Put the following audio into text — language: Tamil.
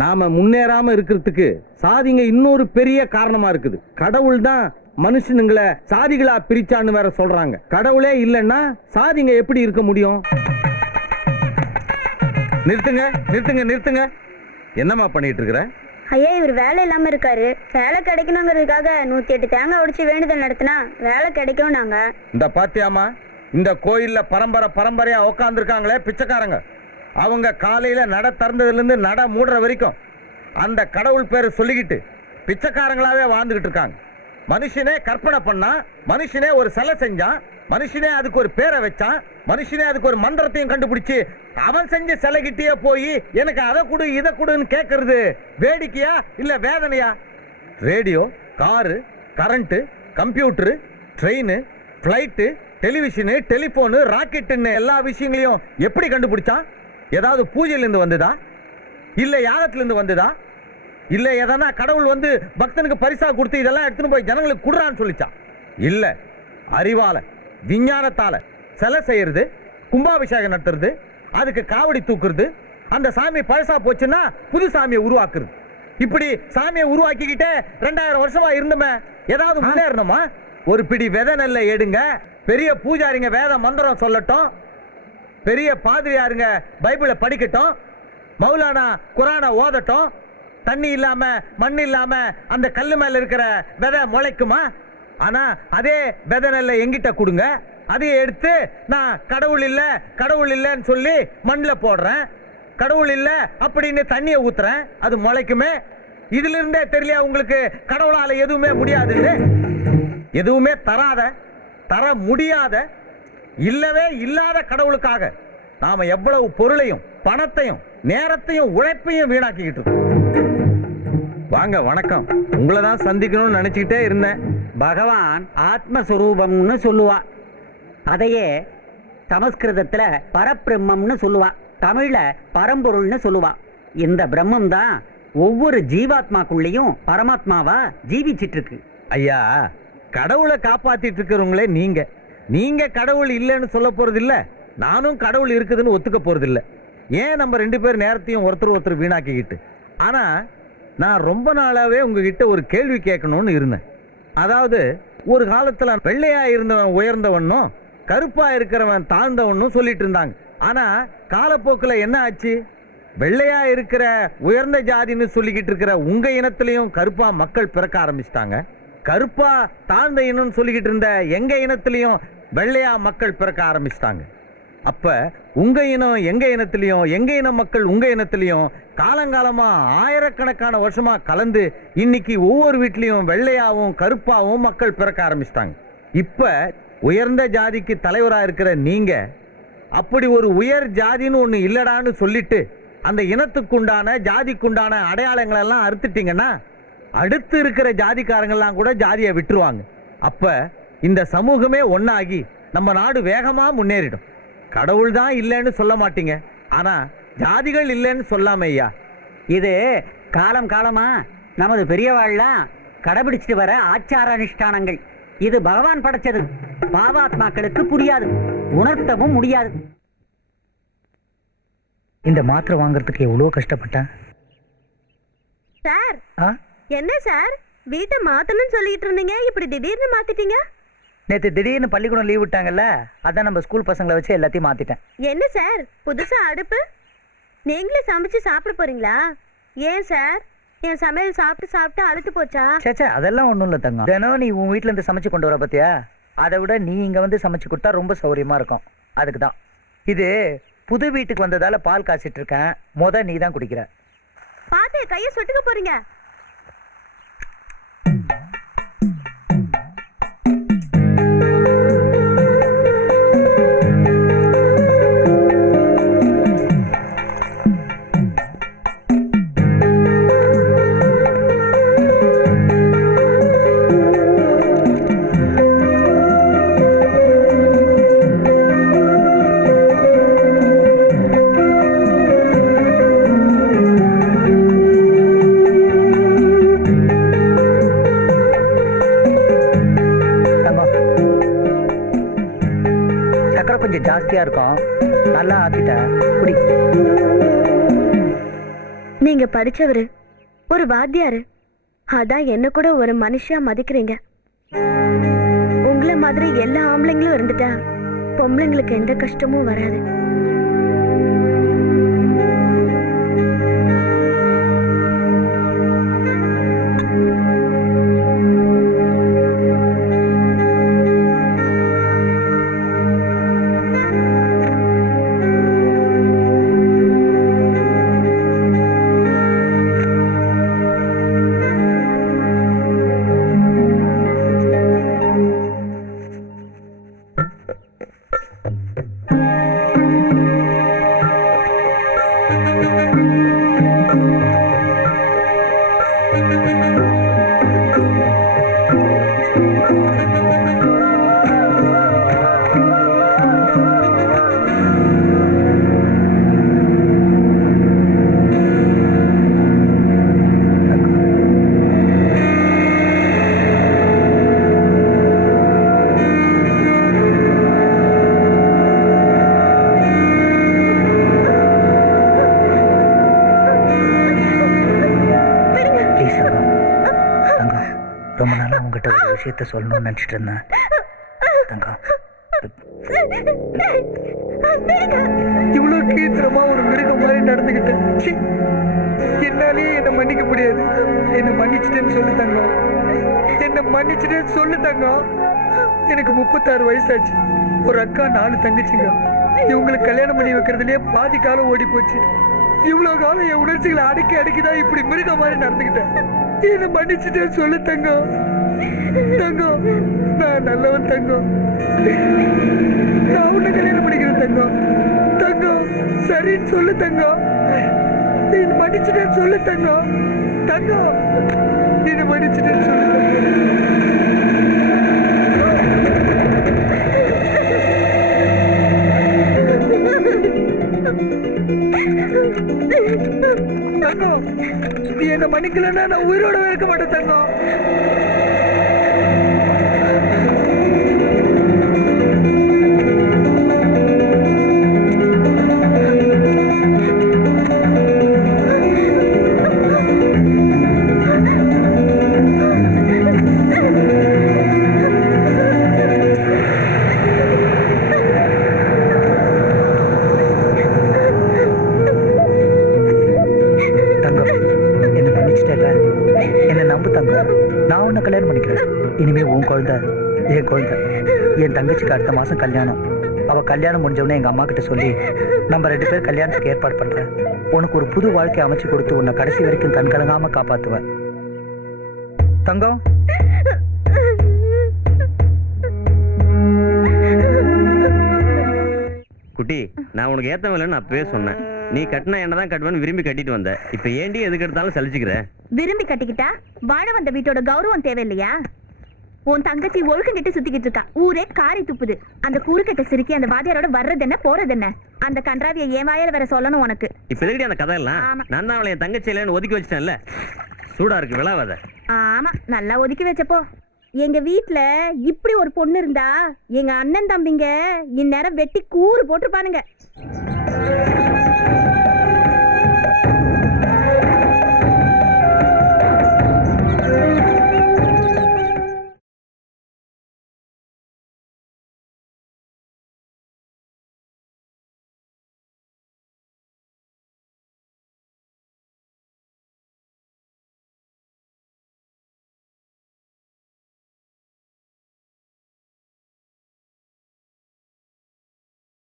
நாம முன்னேறாம இருக்கிறதுக்கு சாதிங்க இன்னொரு பெரிய காரணமா இருக்குது. கடவுள் தான் மனுஷனுங்களை சாதிகளா பிரிச்சான்னு வேற சொல்றாங்க. கடவுளே இல்லைன்னா சாதிங்க எப்படி இருக்க முடியும்? நிறுத்துங்க நிறுத்துங்க நிறுத்துங்க. என்னம்மா பண்ணிட்டு இருக்கிற? ஐயா, இவர் வேலை இல்லாம இருக்காரு. வேலை கிடைக்கணுங்கிறதுக்காக 108 தேங்காய் உடைச்சு வேண்டுதல் நடத்தினா வேலை கிடைக்கும். நாங்க இந்த பாத்தியாமா, இந்த கோயில்ல பரம்பரையா உட்காந்துருக்காங்களே பிச்சைக்காரங்க, அவங்க காலையில நட திறந்ததுல இருந்து நட மூடுற வரைக்கும் அந்த கடவுள் பேரை சொல்லிக்கிட்டு பிச்சைக்காரங்களாவே வாழ்ந்துகிட்டு இருக்காங்க. மனுஷனே கற்பனை பண்ணா, மனுஷனே ஒரு சிலை செஞ்சான், மனுஷனே அதுக்கு ஒரு பேரை வச்சான், மனுஷனே அதுக்கு ஒரு மந்திரத்தையும் கண்டுபிடிச்சு அவன் செஞ்ச சிலைகிட்டே போய் எனக்கு அதை கொடு இதை கொடுன்னு கேட்கறது வேடிக்கையா இல்ல வேதனையா? Radio, car, current, computer, train, flight, television, telephone, ராக்கெட்டுன்னு எல்லா விஷயங்களையும் எப்படி கண்டுபிடிச்சான்? ஏதாவது பூஜையிலிருந்து வந்ததா? இல்ல யாகத்திலிருந்து வந்ததா? இல்ல எதனா கடவுள் வந்து பக்தனுக்கு பரிசா கொடுத்து இதெல்லாம் எடுத்துன்னு போய் ஜனங்களுக்கு குடுறான்னு சொல்லிச்சான்? இல்ல, அறிவால விஞ்ஞானத்தால சிலை செய்யறது, கும்பாபிஷேகம் நடத்துறது, அதுக்கு காவடி தூக்குறது, அந்த சாமி பழசா போச்சுன்னா புது சாமியை உருவாக்குறது. இப்படி சாமியை உருவாக்கிக்கிட்டே 2000 வருஷமா இருந்துமே ஏதாவது முன்னேறணுமா? ஒரு பிடி விதை நெல்லை எடுங்க, பெரிய பூஜாரிங்க வேத மந்திரம் சொல்லட்டும், பெரிய பாதிரியாருங்க பைபிளை படிக்கட்டும், மௌலானா குரானை ஓதட்டும், தண்ணி இல்லாம மண் இல்லாம அந்த கல்லு மேல இருக்கிற விதை முளைக்குமா? ஆனா அதே விதை நெல்லை எங்கிட்ட கொடுங்க, அதையே எடுத்து நான் கடவுள் இல்ல கடவுள் இல்லன்னு சொல்லி மண்ணில் போடுறேன், கடவுள் இல்ல அப்படின்னு தண்ணியை ஊத்துறேன், அது முளைக்குமே? இதுல இருந்தே தெரியல உங்களுக்கு கடவுளால எதுவுமே முடியாதுன்னு. எதுவுமே தர முடியாத, இல்லவே இல்லாத கடவுளுக்காக நாம எவ்வளவு பொருளையும் பணத்தையும் நேரத்தையும் உழைப்பையும் வீணாக்கிக்கிட்டு இருக்கோம். வாங்க, வணக்கம். உங்களை தான் சந்திக்கணும்னு நினைச்சுக்கிட்டே இருந்தேன். பகவான் ஆத்மஸ்வரூபம்னு சொல்லுவா, அதையே சமஸ்கிருதத்துல பரபிரம்மம்னு சொல்லுவா, தமிழ்ல பரம்பொருள்னு சொல்லுவா. இந்த பிரம்மம் தான் ஒவ்வொரு ஜீவாத்மாக்குள்ளேயும் பரமாத்மாவா ஜீவிச்சிட்டு இருக்கு. ஐயா, கடவுளை காப்பாத்திட்டு இருக்கிறவங்களே நீங்க கடவுள் இல்லைன்னு சொல்ல போறது இல்ல, நானும் கடவுள் இருக்குதுன்னு ஒத்துக்க போறது இல்ல. ஏன் நம்ம 2 பேர் நேரத்தையும் ஒருத்தர் வீணாக்கிக்கிட்டு? ஆனா நான் ரொம்ப நாளாவே உங்ககிட்ட ஒரு கேள்வி கேட்கணும்னு இருந்தேன். அதாவது, ஒரு காலத்துல வெள்ளையா இருந்தவன் உயர்ந்தவனும் கருப்பா இருக்கிறவன் தாழ்ந்தவனும் சொல்லிட்டு இருந்தாங்க. ஆனா காலப்போக்கில் என்ன ஆச்சு? வெள்ளையா இருக்கிற உயர்ந்த ஜாதின்னு சொல்லிக்கிட்டு இருக்கிற உங்க இனத்திலையும் கருப்பா மக்கள் பிறக்க ஆரம்பிச்சிட்டாங்க. கருப்பா தாழ்ந்த இனம்னு சொல்லிக்கிட்டு இருந்த எங்க இனத்திலையும் வெள்ளையா மக்கள் பிறக்க ஆரம்பிச்சிட்டாங்க. அப்ப உங்க இனம் எங்க இனத்திலையும் எங்க இன மக்கள் உங்க இனத்திலையும் காலங்காலமா ஆயிரக்கணக்கான வருஷமா கலந்து இன்னைக்கு ஒவ்வொரு வீட்லயும் வெள்ளையாவும் கருப்பாவும் மக்கள் பிறக்க ஆரம்பிச்சிட்டாங்க. இப்ப உயர்ந்த ஜாதிக்கு தலைவரா இருக்கிற நீங்க அப்படி ஒரு உயர் ஜாதின்னு ஒண்ணு இல்லடான்னு சொல்லிட்டு அந்த இனத்துக்குண்டான ஜாதிக்குண்டான அடையாளங்கள் எல்லாம் அறுத்துட்டீங்கன்னா அடுத்து இருக்கிற ஜாதிக்காரங்கெல்லாம் கூட ஜாதியை விட்டுருவாங்க. அப்ப இந்த சமூகமே ஒன்னாகி நம்ம நாடு வேகமா முன்னேறிடும். கடவுள் தான் இல்லைன்னு சொல்ல மாட்டீங்க, ஆனா ஜாதிகள் இல்லைன்னு சொல்லாம ஐயா. இது காலம் காலமா நமது பெரியவாள்லாம் கடைபிடிச்சிட்டு வர ஆச்சார அனுஷ்டானங்கள். இது பகவான் படைச்சது, பாவாத்மாக்களுக்கு புரியாது, உணர்த்தவும் முடியாது. இந்த மாத்திரை வாங்குறதுக்கு எவ்வளவு கஷ்டப்பட்டேன் சார். என்ன சார், வீட்டை மாத்தணும்னு சொல்லிட்டு இருந்தீங்க, இப்படி திடீர்னு மாத்திட்டீங்க? நேற்று திடீர்னு பள்ளிக்கூடம் லீவ் விட்டாங்கல்ல, அதான் நம்ம ஸ்கூல் பசங்களை வச்சு எல்லாத்தையும் மாத்திட்டேன். என்ன சார், புதுசா அடுப்பு நீங்களே சமைச்சு சாப்பிட போறீங்களா? ஏன் சார், என் சமையல் சாப்பிட்டு சாப்பிட்டு அழுத்து போச்சா? சேச்சா, அதெல்லாம் ஒன்றும் இல்லை தங்கம். தினம் நீ உன் வீட்டில் இருந்து சமைச்சு கொண்டு வர பார்த்தியா, அதை விட நீ இங்கே வந்து சமைச்சு கொடுத்தா ரொம்ப சௌரியமாக இருக்கும். அதுக்கு தான் இது. புது வீட்டுக்கு வந்ததால பால் காய்ச்சிட்டு இருக்கேன், நீ தான் குடிக்கிற. பார்த்து கையை சொட்டுக்க போறீங்க. கொஞ்சம் ஜாஸ்தியா இருக்கும், நல்லா ஆத்திட்ட குடி. நீங்க படிச்சவரு, ஒரு வாத்தியாரு, அதான் என்ன கூட ஒரு மனுஷா மதிக்கிறீங்க. உங்களை மாதிரி எல்லா ஆம்பளைங்களும் இருந்துட்டா பொம்பளைங்களுக்கு எந்த கஷ்டமும் வராது. ரொம்ப நாளா உங்ககிட்ட ஒரு விஷயத்த சொல்லணும்னு நினைச்சிட்டு இருந்தேன் தங்கம். இவ்வளவு கீத்திரமா ஒரு மிருகம் மாதிரி நடந்துகிட்டேன். என்னாலே என்ன மன்னிக்க முடியாது. என்ன மன்னிச்சிட்டேன்னு சொல்லு தங்கம். என்ன மன்னிச்சிட்டேன்னு சொல்லு தங்கம். எனக்கு 36 வயசாச்சு. ஒரு அக்கா 4 தங்கச்சிங்க. இவங்களுக்கு கல்யாணம் பண்ணி வைக்கிறதுலயே பாதி காலம் ஓடி போச்சு. இவ்வளவு காலம் என் உணர்ச்சிகளை அடக்கி அடக்கிதான் இப்படி மிருகம் மாதிரி நடந்துகிட்டேன். என்ன மன்னிச்சுட்டே சொல்லு தங்கம். தங்கம், நான் நல்லவன் தங்கம். நான் உன்னை கல்யாணம் பண்ணிக்கிறேன் தங்கம். தங்கம், சரின்னு சொல்லு தங்கம். என்ன மன்னிச்சுட்டே சொல்லு தங்கம். தங்கம், என்ன மன்னிச்சுட்டே சொல்லு தங்கம். நீ என்ன மன்னிக்கலன்னா நான் உயிரோட இருக்க மாட்டேன் தங்கம். என்ன நம்பு தங்கம். நான் உன்னை கல்யாணம் பண்ணிக்கிறேன். இனிமே உன் குழந்தை என் குழந்தை. என் தங்கச்சிக்கு அடுத்த மாசம் கல்யாணம். அவ கல்யாணம் முடிஞ்சவொடனே எங்க அம்மா கிட்ட சொல்லி நம்ம 2 பேர் கல்யாணத்துக்கு ஏற்பாடு பண்றேன். உனக்கு ஒரு புது வாழ்க்கை அமைச்சு கொடுத்து உன்னை கடைசி வரைக்கும் கண் கலங்காம காப்பாத்துவேன் தங்கம். குட்டி, நான் உனக்கு ஏத்தவில்லைன்னு அப்பவே சொன்னேன். நீ கட்டின என்ன தான் கட்டுவேன்னு விரும்பி கட்டிட்டு வந்த. இப்ப ஏண்டி எதுக்கு எடுத்தாலும் சலிச்சுக்கிற? விரும்பி கட்டிக்கிட்டா வாழ வந்த வீட்டோட கௌரவம் தேவையில்லையா? உன் தங்கச்சி ஒழுக்கம் கிட்ட சுத்திக்கிட்டு இருக்கா. ஊரே காரி துப்புது. அந்த கூறுகட்ட சிரிக்கி அந்த வாதியாரோட வர்றது என்ன போறது என்ன? அந்த கன்றாவிய என் வாயில வேற சொல்லணும் உனக்கு. இப்ப எதுக்கடி அந்த கதை எல்லாம்? நான் தான் அவளை என் தங்கச்சி இல்லைன்னு ஒதுக்கி வச்சிட்டேன்ல. சூடா இருக்கு, விழாவாத. ஆமா, நல்லா ஒதுக்கி வச்சப்போ. எங்க வீட்டுல இப்படி ஒரு பொண்ணு இருந்தா எங்க அண்ணன் தம்பிங்க இந்நேரம் வெட்டி கூறு போட்டுருப்பானுங்க.